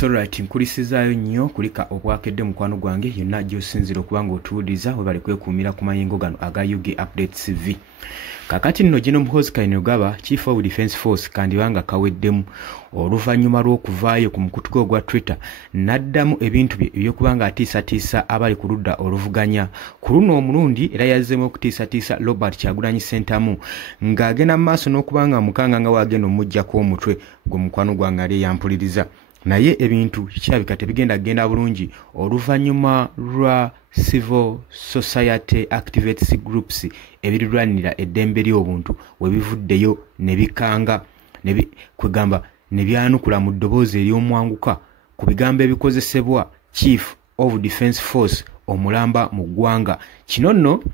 Alright, nkulisizaayo nnyo kulika obwakedde mukwano gwange yonna gy'osinzira okuba ng'otuwuliriza we bali kwekuumira ku mayengo gano aga UG Updates TV. Kakati nno General Muhoozi Kainerugaba, Chief of Defence Force kandibanga kaweddemu oluvannyuma lw'okuvaayo ku mukutu gwe ogwa Twitter n'addamu ebintu bye eby'okubanga atiisatiisa abali ku ludda oluvuganya. Ku luno omulundi era yazzeemu okutiisatiisa Robert Kyagulanyi Ssentamu ng'agenda mu maaso n'okubanga mukanga nga wagenda omuggyako omutwe gwe mukwano gwange ali eyampuliriza. Naye ebintu kirabika tebigenda bulungi oluvannyuma lwa civil society activists groups ebirirwanira eddembe ly'obuntu we bivuddeyo ne bikanga kwegamba ne byanukula mu ddoboozi ery'omwanguka ku bigambo ebikozesebwa Chief of Defence Force omulamba mu ggwanga. Kino nno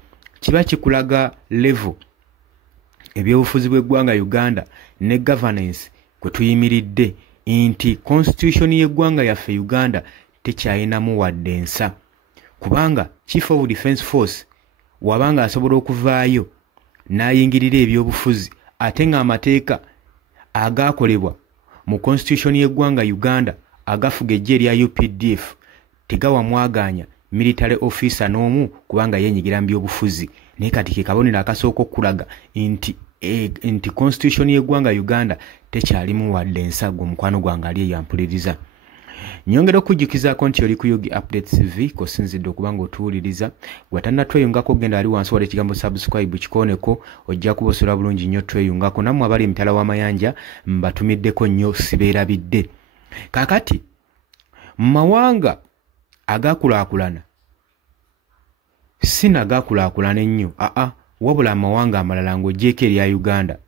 kiba kikulaga level ebyobufuzi bw'eggwanga Uganda ne governance kwe tuyimiridde inti constitution y'eggwanga yaffe Uganda tekyayinamu wadde ensa, kubanga Chief of Defence Force wabanga asobola okuvaayo n'ayingirira ebyobufuzi ate ng'amateeka agaakolebwa mu constitution y'eggwanga Uganda agafuga eggye erya UPDF tegawa mwaganya military officer n'omu kubanga yeenyigira mu byobufuzi. Naye kati ke kabonero akasooka okulaga inti constitution y'eggwanga Uganda tekyalimu wadde ensa gwe mukwano gwange ali eyampuliriza. Nyongera okujjukizaako nti oli ku UG Updates TV kosinzidde okuba ng'otuwuliriza. Gwe tannatweyungako genda ali wansi wali ekigambo subscribe kikooneko ojja kuba osula bulungi nnyo tweyungako. Nammwe abali emitala w'amayanja mbatumiddeko nnyo sibeerabidde. Kaakati mu mawanga agaakulaakulana si nagaakulaakulana ennyo wabula amawanga amalala ng'ogyeko erya Uganda,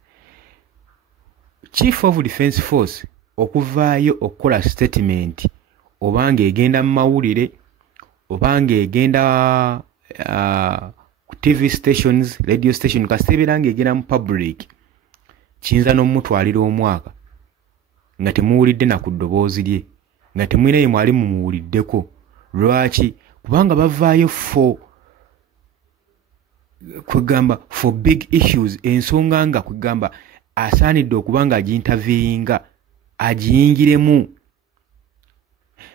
Chief of Defence Force okuvaayo okukola statement obanga egenda mu mawulire obanga egenda ku TV stations, radio station kasiteeberanga egenda mu public kiyinza n'omutwalira omwaka nga temuwulidde na ku ddoboozi lye nga temwina ye mwali mumuwuliddeko. Lwaki? Kubanga bavaayo for big issues, ensonga nga kwegamba asaanidde okubanga aginterviewinga agiyingiremu.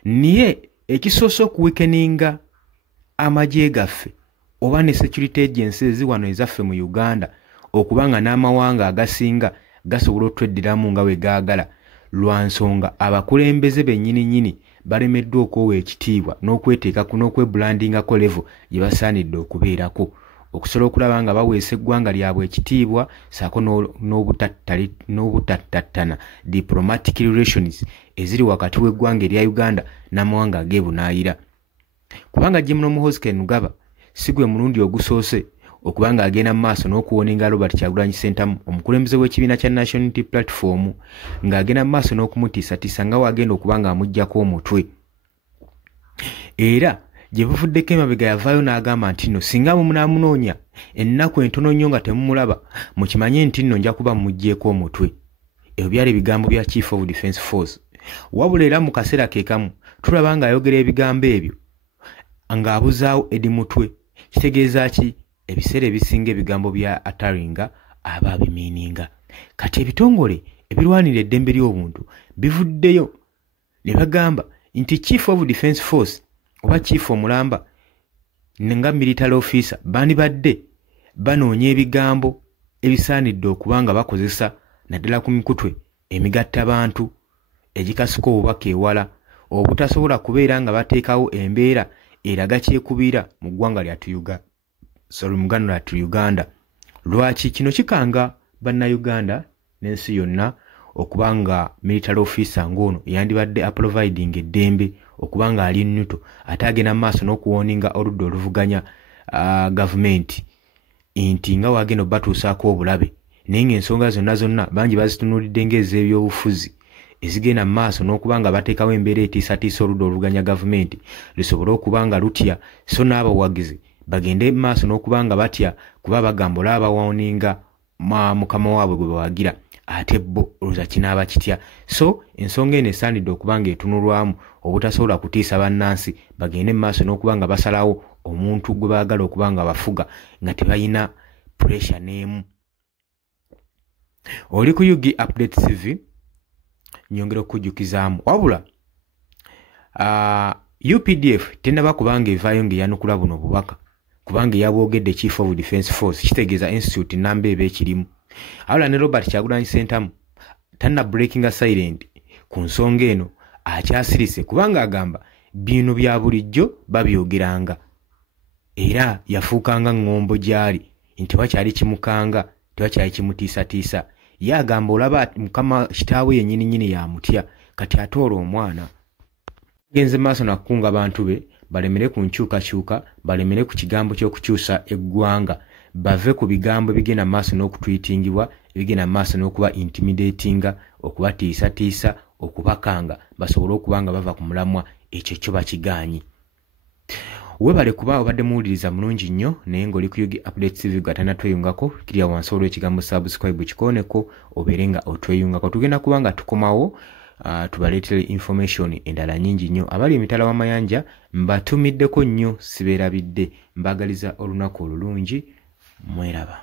Niye ekisoose okuwekeninga amagye gaffe oba ne security agencies wano ezaffe mu Uganda okubanga n'amawanga agasinga gasobola otweddiramu nga we gaagala lwa nsonga abakulembeze bennyini balemeddwa okwowa ekitiibwa n'okweteekaku n'okwebrandingako level gye basaanidde okubeerako okusobola okulaba nga baweesa eggwanga lyabwe ekitiibwa saako n'obutattattana diplomatic relations eziri wakati w'eggwanga erya Uganda n'amawanga ag'ebunaayira. Kubanga General Muhoozi Kainerugaba si gwe mulundi ogusoose okubanga agenda mu maaso n'okuwoninga Robert Kyagulanyi Ssentamu omukulembeze w'ekibiina kya National Unity Platform ng'agenda mu maaso n'okumutiisatiisa nga wagenda okubanga amuggyako omutwe. Era gye buvuddeko emabega yavaayo n'agamba nti nno singa munaamunoonya ennaku entono nnyo nga temumulaba mukimanye nti nno nja kuba mumuggyeeko omutwe. Ebyo byali ebigambo bya Chief of Defence Force. Wabula era mu kaseera ke kamu tulaba ng'ayogera ebigambo ebyo ng'abuzaawo edi mutwe. Kitegeeza ki? Ebiseera ebisinga ebigambo bya Ataringa aba abimiininga. Kati ebitongole ebirwanira eddembe ly'obuntu bivuddeyo ne bagamba nti Chief of Defence Force oba chief omulamba nga military officer bandibadde banoonya ebigambo ebisaanidde okubanga bakozesa naddala ku mikutwe emigatta bantu egikasuka obubaka ewala obutasobola kubeera nga bateekawo embeera eraga kyekubira mu ggwanga lyattu Uganda. Lwaki kino kikanga bannayuganda n'ensi yonna okubanga military officer ng'ono yandibadde aproviding eddembe okubanga ali nnuto ate agenda mu maaso n'okuwoninga oludda oluvuganya gavumenti nti nga wagenda obbatuusaako obulabe. Naye ng'ensonga zonna bangi bazitunuulidde ng'ez'ebyobufuzi ezigenda mu maaso n'okubanga bateekawo embeera etiisatiisa oludda oluvuganya gavumenti lisobole okubanga lutya, so n'abawagizi bagende mu maaso n'okubanga batya kuba bagamba olaba bawoninga mukama waabwe gwe bawagira ate bo olowooza kinaaba kitya. So ensonga eno esaanidde okubanga etunulwamu obutasobola kutiisa bannansi bagende mu maaso n'okubanga basalawo omuntu gwe baagala okubanga bafuga nga tebalina pressure n'emu. Oli ku UG Updates TV nyongera okujjukizaamu wabula UPDF tenaba kubanga evaayo ng'eyanukula buno bubaka kubanga yabwogedde Chief of Defence Force kitegeeza institute namba eba ekirimu awula ne Robert Kyagulanyi Ssentamu tanna breakinga silent ku nsonga eno akyasirise kubanga agamba bino bya bulijjo babyogeranga era yafuukanga ngombo gyali nti wakyali kimukanga tewakyali kimutiisatiisa ye agamba olaba mukama kitaawe yennyini yamutya kati atoola omwana genze maaso nakukunga bantu be balemere ku nkyukakyuka balemere ku kigambo ky'okukyusa eggwanga bave ku bigambo ebigenda maaso n'okutwitingibwa ebigenda maaso n'okuba intimidatinga okubatiisatiisa okubakanga basobole okuba nga bava ku mulamwa ekyo kyo bakigaanyi webale kuba obadde muwuliriza mulungi nnyo naye ng'oli ku Yugi Updates TV gatana tweyungako kirya wansi olw'ekigambo subscribe kikooneko obeere nga otweyungako tugenda kuba nga tukomawo tubaleetere information endala nnyingi nnyo abali emitala w'amayanja mbatumiddeko nnyo sibeerabidde mbagaliza olunaku olulungi mweraba